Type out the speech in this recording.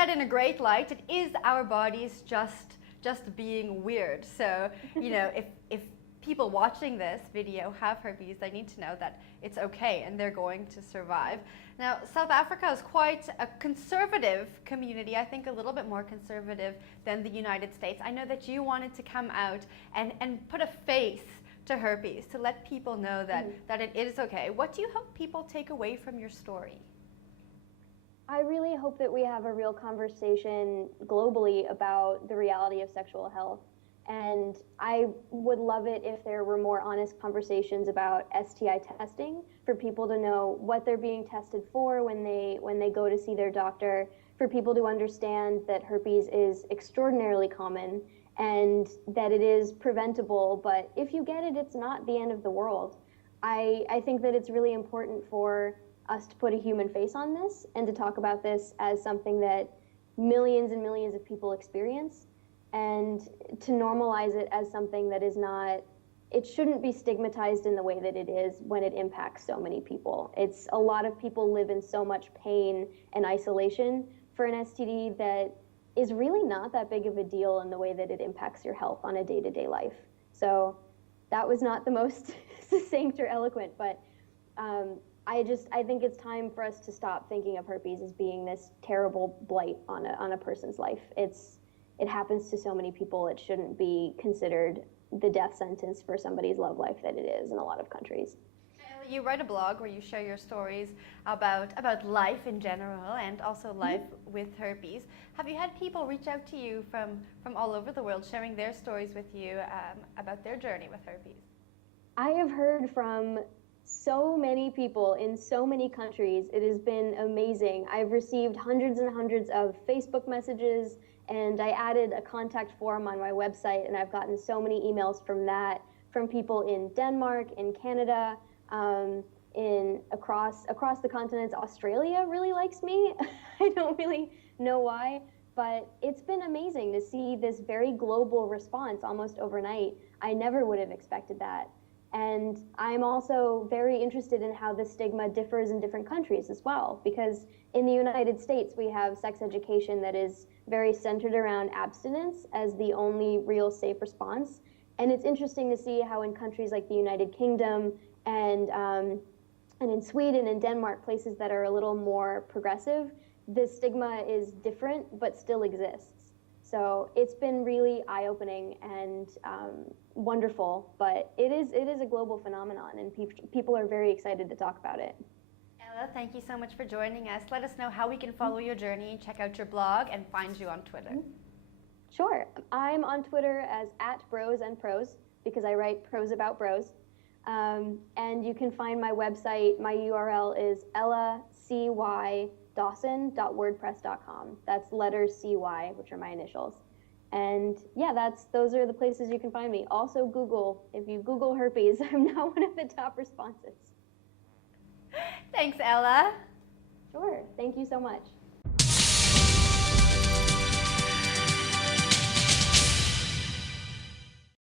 that in a great light. It is our bodies just being weird. So, you know, if people watching this video have herpes, they need to know that it's okay and they're going to survive. Now, South Africa is quite a conservative community, I think a little bit more conservative than the United States. I know that you wanted to come out and put a face to herpes, to let people know that it is okay. What do you hope people take away from your story? I really hope that we have a real conversation globally about the reality of sexual health. And I would love it if there were more honest conversations about STI testing, for people to know what they're being tested for when they go to see their doctor, for people to understand that herpes is extraordinarily common and that it is preventable, but if you get it, it's not the end of the world. I think that it's really important for us to put a human face on this and to talk about this as something that millions and millions of people experience, and to normalize it as something that is not, it shouldn't be stigmatized in the way that it is when it impacts so many people. It's a lot of people live in so much pain and isolation for an STD that is really not that big of a deal in the way that it impacts your health on a day-to-day life. So that was not the most succinct or eloquent, but I think it's time for us to stop thinking of herpes as being this terrible blight on a person's life. It happens to so many people. It shouldn't be considered the death sentence for somebody's love life that it is in a lot of countries. You write a blog where you share your stories about life in general and also life with herpes. Have you had people reach out to you from all over the world sharing their stories with you about their journey with herpes? I have heard from so many people in so many countries. It has been amazing. I've received hundreds and hundreds of Facebook messages, and I added a contact form on my website, and I've gotten so many emails from that, from people in Denmark, in Canada, across the continents. Australia really likes me. I don't really know why, but it's been amazing to see this very global response almost overnight. I never would have expected that. And I'm also very interested in how the stigma differs in different countries as well, because in the United States, we have sex education that is very centered around abstinence as the only real safe response. And it's interesting to see how in countries like the United Kingdom and in Sweden and Denmark, places that are a little more progressive, the stigma is different but still exists. So it's been really eye-opening and wonderful, but it is a global phenomenon, and people are very excited to talk about it. Ella, thank you so much for joining us. Let us know how we can follow your journey, check out your blog, and find you on Twitter. Sure. I'm on Twitter as @brosandpros, because I write prose about bros. And you can find my website. My URL is ellacydawson.wordpress.com. That's letters CY, which are my initials. And yeah, those are the places you can find me. Also Google. If you Google herpes, I'm not one of the top responses. Thanks, Ella. Sure. Thank you so much.